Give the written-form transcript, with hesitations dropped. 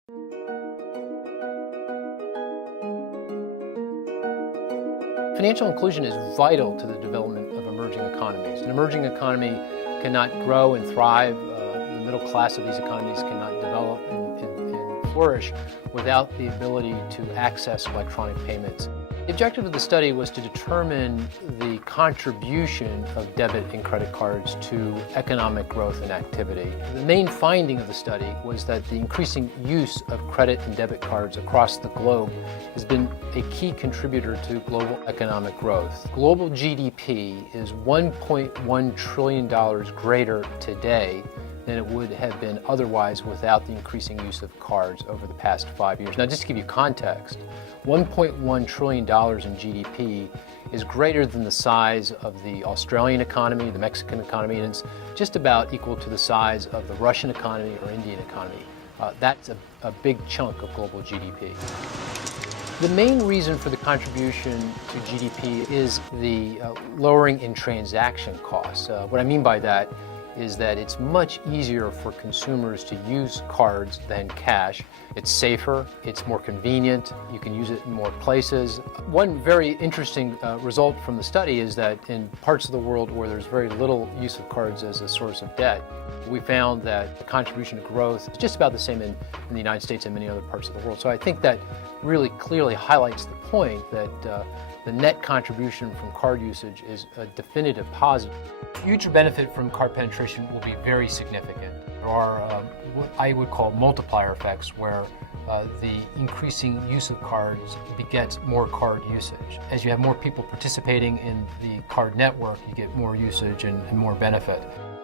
Financial inclusion is vital to the development of emerging economies. An emerging economy cannot grow and thrive, the middle class of these economies cannot develop and flourish without the ability to access electronic payments. The objective of the study was to determine the contribution of debit and credit cards to economic growth and activity. The main finding of the study was that the increasing use of credit and debit cards across the globe has been a key contributor to global economic growth. Global GDP is $1.1 trillion greater today than it would have been otherwise without the increasing use of cards over the past 5 years. Now, just to give you context, $1.1 trillion in GDP is greater than the size of the Australian economy, the Mexican economy, and it's just about equal to the size of the Russian economy or Indian economy. That's a big chunk of global GDP. The main reason for the contribution to GDP is the lowering in transaction costs. What I mean by that is that it's much easier for consumers to use cards than cash. It's safer, it's more convenient, you can use it in more places. One very interesting result from the study is that in parts of the world where there's very little use of cards as a source of debt, we found that the contribution to growth is just about the same in the United States and many other parts of the world. So I think that really clearly highlights the point that the net contribution from card usage is a definitive positive. Future benefit from card penetration will be very significant. There are what I would call multiplier effects where the increasing use of cards begets more card usage. As you have more people participating in the card network, you get more usage and more benefit.